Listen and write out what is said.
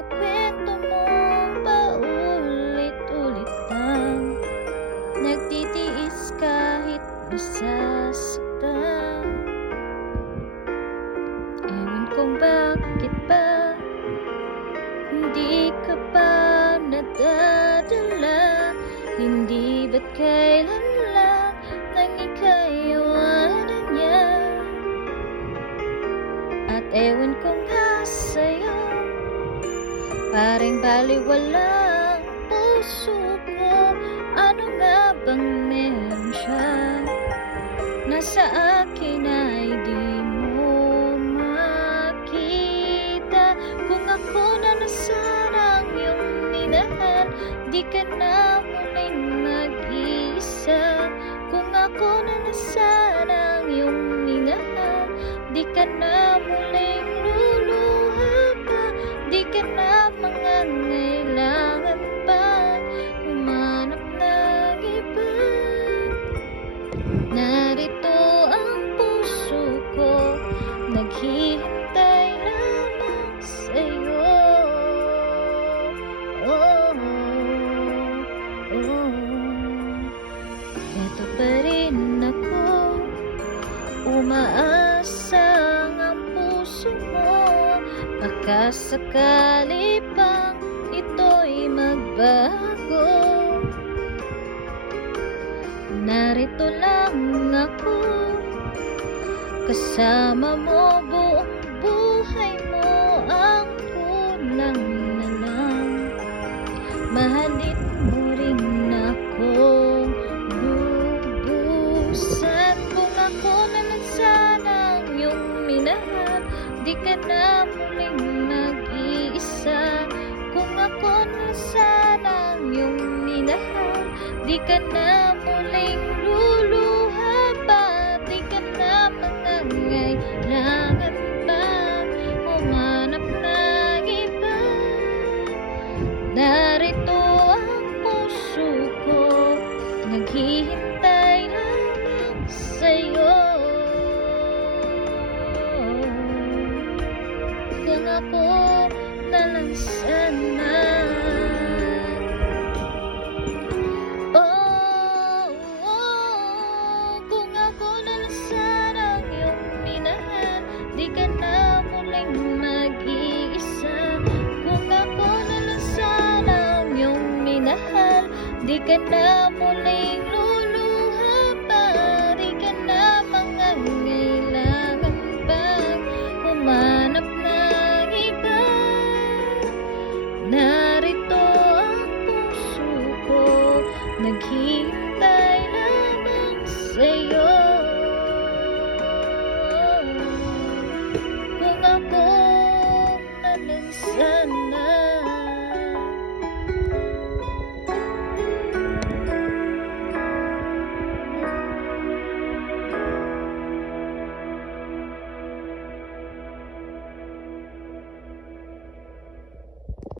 mga kwento mong paulit-ulit lang. Nagtitiis kahit nasasaktan. Ewan kung bakit ba hindi ka pa nadadala. Hindi ba't kailan lang nang ika'y iwanan niya. At ewan ko nga sa'yo, parang baliwalang puso ko. Ano nga bang meron siya na sa akin ay di mo makita? Kung ako na nasarang iyong minahal, di ka na muling mag-iisa. Kung ako na nasarang iyong minahal, di ka na muling luluha pa. Di ka na mangangailangan pa humanap ng iba. Narito ang puso ko, naghihintay lamang sa'yo. Oh, oh. Eto pa rin ako, umaasang ang puso mo. Baka sakali pang ito'y magbago. Narito lang ako, kasama mo buong buhay mo. Ang kulang na lang, mahalin mo rin akong lubusan. Kung ako na lang sanang iyong minahal, di ka na muling mag-iisa. Kung ako na sanang iyong minahal, di ka na muling luluha pa. Di ka na mangangailangan pa humanap ng iba. Narito ang puso ko, naghihintay lamang sa'yo. Kung ako na lang sana, oh, oh, kung ako na lang sana iyong minahal, di ka na muling mag-iisa. Kung ako na lang sana iyong minahal, di ka na muling luluha pa. Di ka na mangangailangan pa humanap ng iba. Narito ang puso ko, naghihintay